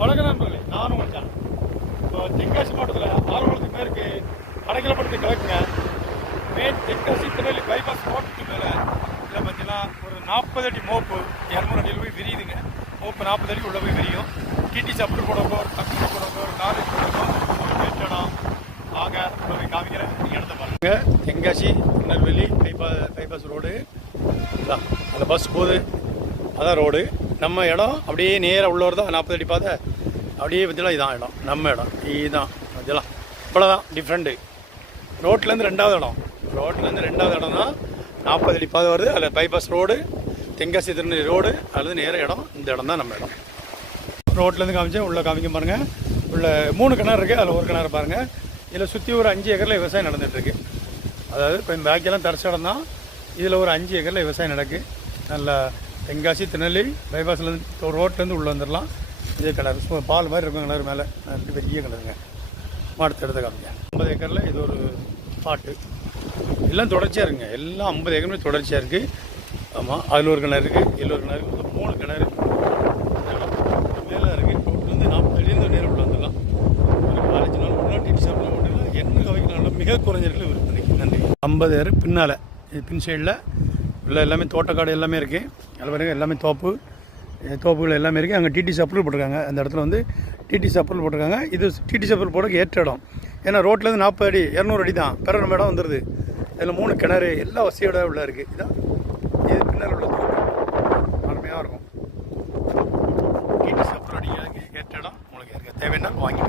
வணக்கம் நண்பர்களே, நானும் வந்தேன். இப்போ தென்காசி மாவட்டத்தில் ஆலங்குளத்துக்கு மேற்கு அடைக்கலப்படத்துக்கு கிழக்குங்க மெயின் தென்காசி திருநெல்வேலி பைபாஸ் ரோட்டுக்கு மேலே இதில் பார்த்தீங்கன்னா ஒரு 40 அடி மோப்பு 200 அடியில் போய் விரியுதுங்க. மோப்பு 40 அடி உள்ளே போய் விரியும். டிடிசி அப்ரூவ் போடுறப்போ ஒரு தக்கு போடுறப்போ ஒரு காலேஜ் போடுறப்போ ஒரு கேட்டடம் ஆக போய் காமிக்கிற இடத்த பாருங்க. தென்காசி திருநெல்வேலி பைபாஸ் ரோடு அந்த பஸ் போகுது, அதான் ரோடு. நம்ம இடம் அப்படியே நேராக உள்ள வருதா 40 அடி பாதை அப்படியே பற்றிலாம் இதான் இடம், நம்ம இடம் இதுதான். அதெல்லாம் இவ்வளோதான் டிஃப்ரெண்ட்டு. ரோட்லேருந்து ரெண்டாவது இடம் தான் 40 அடி பாதை வருது. அதில் bypass road, Tenkasi Tirunelveli road, அதுலேருந்து நேர இடம். இந்த இடம் தான் நம்ம இடம். ரோட்லேருந்து காமிச்சேன், உள்ளே காமிக்க பாருங்கள். உள்ள 3 கிணறு இருக்குது, அதில் ஒரு கிணறு பாருங்கள். இதில் சுற்றி ஒரு 5 ஏக்கரில் விவசாயம் நடந்துகிட்ருக்கு. அதாவது இப்போ பேக்கெல்லாம் தரிச இடம் தான். இதில் ஒரு 5 ஏக்கரில் விவசாயம் நடக்குது. நல்லா தென்காசி திருநெல்வேலி பைபாஸ்லேருந்து ரோட்லேருந்து உள்ளே வந்துடலாம். இதே கிணறு பால் மாதிரி இருக்கும் கிணறு மேலே, நல்ல பெரிய கிணறுங்க. மாடத்தை எடுத்து காமிங்க. 50 ஏக்கரில் இது ஒரு பாட்டு எல்லாம் தொடர்ச்சியாக இருக்குங்க. எல்லாம் 50 ஏக்கருமே தொடர்ச்சியாக இருக்குது. ஆமாம், அதில் ஒரு கிணறு இருக்குது, இதில் ஒரு கிணறு, 3 கிணறு மேலே இருக்குது. ரோட்லேருந்து 40 அடியிலேருந்து நேரம் உள்ள வந்துடலாம். ஒரு காலேஜ்னாலும் ஒன்றும் டிடி சாப்பிட முடியல, என்ன கவைக்கினாலும் மிக குறைஞ்சிருக்கு விற்பனைக்கு. நன்றி. 50 ஏக்கர் பின்னால் பின் சைடில் உள்ள எல்லாமே தோட்டக்காடு எல்லாமே இருக்குது. அதில் பாருங்கள் எல்லாமே தோப்புகள் எல்லாமே இருக்குது. அங்கே டிடிசி அப்ரூவல் போட்டிருக்காங்க. அந்த இடத்துல வந்து டிடிசி அப்ரூவல் போட்டிருக்காங்க. இது டிடிசி அப்ரூவல் போட ஏற்ற இடம். ஏன்னா ரோட்லேருந்து 40 அடி 200 அடி தான் பிற நம்ம இடம் வந்துடுது. இதில் 3 கிணறு எல்லா வசதியோட உள்ள இருக்குது. இதான் இது பின்னால் உள்ள தோப்பு அருமையாக இருக்கும். டிடிசி அப்ரூவல் அடிக்க ஏற்ற இடம். உங்களுக்கு தேவைன்னா வாங்கி